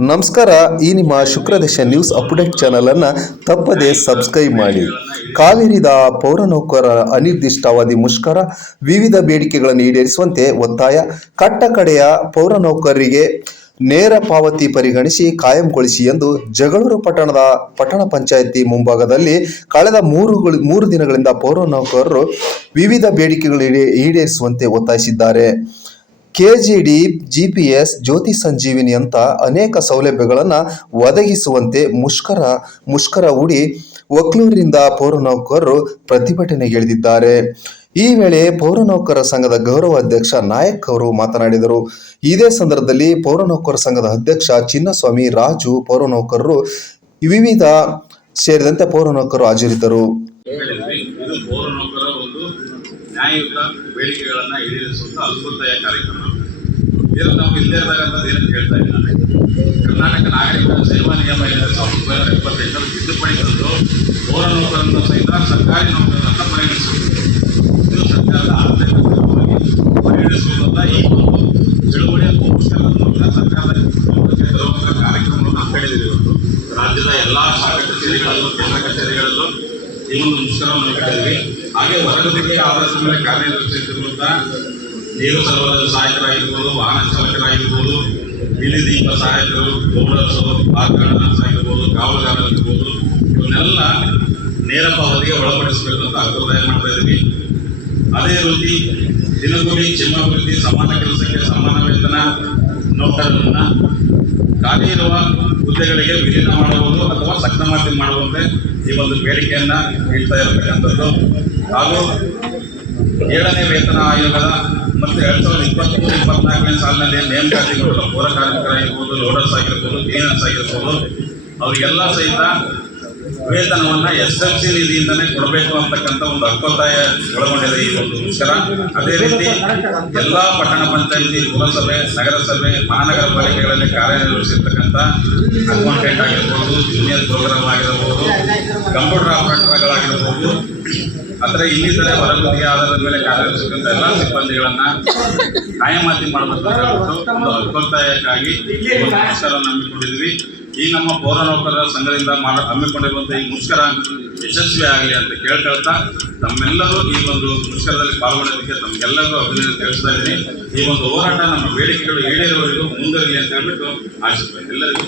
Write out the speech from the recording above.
ನಮಸ್ಕಾರ, ಈ ನಿಮ್ಮ ಶುಕ್ರದೇಶ ನ್ಯೂಸ್ ಅಪ್ಡೇಟ್ ಚಾನೆಲ್ ಅನ್ನ ತಪ್ಪದೆ ಸಬ್ಸ್ಕ್ರೈಬ್ ಮಾಡಿ. ಕಾವೇರಿದ ಪೌರ ನೌಕರರ ಅನಿರ್ದಿಷ್ಟಾವಧಿ ಮುಷ್ಕರ, ವಿವಿಧ ಬೇಡಿಕೆಗಳನ್ನು ಈಡೇರಿಸುವಂತೆ ಒತ್ತಾಯ. ಕಟ್ಟ ಕಡೆಯ ಪೌರ ನೌಕರರಿಗೆ ನೇರ ಪಾವತಿ ಪರಿಗಣಿಸಿ ಕಾಯಂಗೊಳಿಸಿ ಎಂದು ಜಗಳೂರು ಪಟ್ಟಣದ ಪಟ್ಟಣ ಪಂಚಾಯಿತಿ ಮುಂಭಾಗದಲ್ಲಿ ಕಳೆದ ಮೂರು ಮೂರು ದಿನಗಳಿಂದ ಪೌರ ನೌಕರರು ವಿವಿಧ ಬೇಡಿಕೆಗಳು ಈಡೇ- ಈಡೇರಿಸುವಂತೆ ಒತ್ತಾಯಿಸಿದ್ದಾರೆ. ಕೆಜಿಡಿ, ಜಿಪಿಎಸ್, ಜ್ಯೋತಿ ಸಂಜೀವಿನಿ ಅಂತ ಅನೇಕ ಸೌಲಭ್ಯಗಳನ್ನು ಒದಗಿಸುವಂತೆ ಮುಷ್ಕರ ಮುಷ್ಕರ ಹೂಡಿ ಒಕ್ಲೂರಿನಿಂದ ಪೌರ ನೌಕರರು ಪ್ರತಿಭಟನೆಗಿಳಿದಿದ್ದಾರೆ ಈ ವೇಳೆ ಪೌರ ನೌಕರರ ಸಂಘದ ಗೌರವ ಅಧ್ಯಕ್ಷ ನಾಯಕ್ ಅವರು ಮಾತನಾಡಿದರು. ಇದೇ ಸಂದರ್ಭದಲ್ಲಿ ಪೌರ ನೌಕರರ ಸಂಘದ ಅಧ್ಯಕ್ಷ ಚಿನ್ನಸ್ವಾಮಿ ರಾಜು ಪೌರ ನೌಕರರು ವಿವಿಧ ಸೇರಿದಂತೆ ಪೌರ ನೌಕರರು ಹಾಜರಿದ್ದರು ಒಂದು ನ್ಯಾಯಯುತ ಬೇಡಿಕೆಗಳನ್ನು ಈಡೇರಿಸುವಂತ ಅದ್ಭುತಾಯ ಕಾರ್ಯಕ್ರಮ. ಇದನ್ನು ನಾವು ಇಲ್ಲೇ ಇರತಕ್ಕಂಥದ್ದು ಏನಂತ ಹೇಳ್ತಾ ಇಲ್ಲ ಕರ್ನಾಟಕ ನಾಗರಿಕ ಸೇವಾ ನಿಯಮ ಎರಡು ಸಾವಿರದ ಒಂಬೈನೂರ ಎಪ್ಪತ್ತೆಂಟರಲ್ಲಿ ತಿದ್ದುಪಡಿ ತಂದು ಪೌರ ನೌಕರನ್ನು ಸಹಿತ ಸರ್ಕಾರಿ ನೌಕರರನ್ನ ಪರಿಗಣಿಸುವುದು. ಇದು ಸರ್ಕಾರದ ಆರ್ಥಿಕವಾಗಿ ಪರಿಗಣಿಸುವುದಲ್ಲ ಈ ಒಂದು ಚಳುವಳಿಯ ಮೂಲಕ ಸರ್ಕಾರದ ತರುವಂತಹ ಕಾರ್ಯಕ್ರಮವನ್ನು ಹಮ್ಮಿಕೊಂಡಿದ್ದೀವಿ ಇವತ್ತು. ರಾಜ್ಯದ ಎಲ್ಲ ಶಾಖಾ ಕಚೇರಿಗಳಲ್ಲೂ, ಕೇಂದ್ರ ಕಚೇರಿಗಳಲ್ಲೂ ಒಂದು ಮುಷ್ಕರವನ್ನು ಹಮ್ಮಿಕೊಂಡಿದ್ದೀವಿ ಹಾಗೆ ಹೊರಗಡೆಗೆ ಅವರ ಮೇಲೆ ಕಾರ್ಯನಿರ್ವಹಿಸುತ್ತಿರುವಂತಹ ನೀರು ಸರಬರಾಜು ಸಹಾಯಕರಾಗಿರ್ಬೋದು, ವಾಹನ ಚಾಲಕರಾಗಿರ್ಬೋದು ಬೀದಿ ದೀಪ ಸಹಾಯಕರು ಗೌಡರ್ಸು ಬಾರ್ಗಾರ್ಡನ್ಸ್ ಆಗಿರ್ಬೋದು ಕಾವಲುಗಾರರಿರ್ಬೋದು ಇವನ್ನೆಲ್ಲ ನೇರ ಪಾವತಿಗೆ ಒಳಪಡಿಸಬೇಕು ಅಂತ ಅಭಿಪ್ರಾಯ ಮಾಡ್ತಾ ಇದ್ದೀವಿ. ಅದೇ ರೀತಿ ದಿನಗೂಲಿ ಕ್ಷೇಮಾಭಿವೃದ್ಧಿ ಸಮಾನ ಕೆಲಸಕ್ಕೆ ಸಮಾನ ವೇತನ ನೌಕರರನ್ನ ಖಾಲಿ ಇರುವ ಹುದ್ದೆಗಳಿಗೆ ವಿಲೀನ ಮಾಡುವುದು ಅಥವಾ ಸಕ್ರಮಾತಿ ಮಾಡುವಂತೆ ಈ ಒಂದು ಬೇಡಿಕೆಯನ್ನು ನೀಡ್ತಾ ಇರತಕ್ಕಂಥದ್ದು. ಹಾಗೂ ಏಳನೇ ವೇತನ ಆಯೋಗದ ಮತ್ತು ಎರಡ್ ಸಾವಿರದ ಇಪ್ಪತ್ತ್ಮೂರು ಇಪ್ಪತ್ನಾಲ್ಕನೇ ಸಾಲಿನಲ್ಲಿ ನೇಮಕಾತಿಗಳು ಪೌರ ಕಾರ್ಮಿಕರಾಗಿರ್ಬೋದು, ಲೋಡರ್ಸ್ ಆಗಿರ್ಬೋದು, ಕ್ಲೀನರ್ಸ್ ಆಗಿರ್ಬೋದು, ಅವರಿಗೆಲ್ಲ ಸಹಿತ ವೇತನವನ್ನ ಎಸ್ ಎಲ್ ಸಿ ನಿಧಿಯಿಂದನೇ ಕೊಡಬೇಕು ಅಂತಕ್ಕಂಥ ಒಂದು ಹಕ್ಕೊತ್ತಾಯ ಒಳಗೊಂಡಿದೆ ಈ ಒಂದು ಅದೇ ರೀತಿ ಎಲ್ಲ ಪಟ್ಟಣ ಪಂಚಾಯಿತಿ, ಪುರಸಭೆ, ನಗರಸಭೆ ಮಹಾನಗರ ಪಾಲಿಕೆಗಳಲ್ಲಿ ಕಾರ್ಯನಿರ್ವಹಿಸಿರ್ತಕ್ಕಂಥ ಅಕೌಂಟೆಂಟ್ ಆಗಿರ್ಬೋದು ಜೂನಿಯರ್ ಪ್ರೋಗ್ರಾಮ್ ಆಗಿರಬಹುದು ಕಂಪ್ಯೂಟರ್ ಆಪರೇಟರ್ಗಳಾಗಿರ್ಬೋದು ಆದರೆ ಇನ್ನಿತರೆ ಹೊರಗುತ್ತಿಗೆ ಆಧಾರದ ಮೇಲೆ ಕಾರ್ಯನಿರ್ವಹಿಸತಕ್ಕಂಥ ಎಲ್ಲ ಸಿಬ್ಬಂದಿಗಳನ್ನು ನ್ಯಾಯಮಾತಿ ಮಾಡಬೇಕು ಅಂತ ಹೇಳ್ಬಿಟ್ಟು ಒಂದು ಹಕ್ಕೊತ್ತಾಯಕ್ಕಾಗಿ ಹಮ್ಮಿಕೊಂಡಿದ್ವಿ. ಈ ನಮ್ಮ ಪೌರ ನೌಕರರ ಸಂಘದಿಂದ ಮಾಡ ಹಮ್ಮಿಕೊಂಡಿರುವಂತಹ ಈ ಮುಷ್ಕರ ಯಶಸ್ವಿ ಆಗಲಿ ಅಂತ ಕೇಳ್ಕೊಳ್ತಾ ತಮ್ಮೆಲ್ಲರೂ ಈ ಒಂದು ಮುಷ್ಕರದಲ್ಲಿ ಪಾಲ್ಗೊಳ್ಳೋದಕ್ಕೆ ತಮ್ಗೆಲ್ಲರಿಗೂ ಅಭಿನಂದನೆ ತಿಳಿಸ್ತಾ ಇದ್ದೀನಿ. ಈ ಒಂದು ಹೋರಾಟ ನಮ್ಮ ಬೇಡಿಕೆಗಳು ಈಡೇರುವವರೆಗೂ ಮುಂದುವರಿಲಿ ಅಂತ ಹೇಳ್ಬಿಟ್ಟು ಆಶಿಸ್ತೀನಿ ಎಲ್ಲರಿಗೂ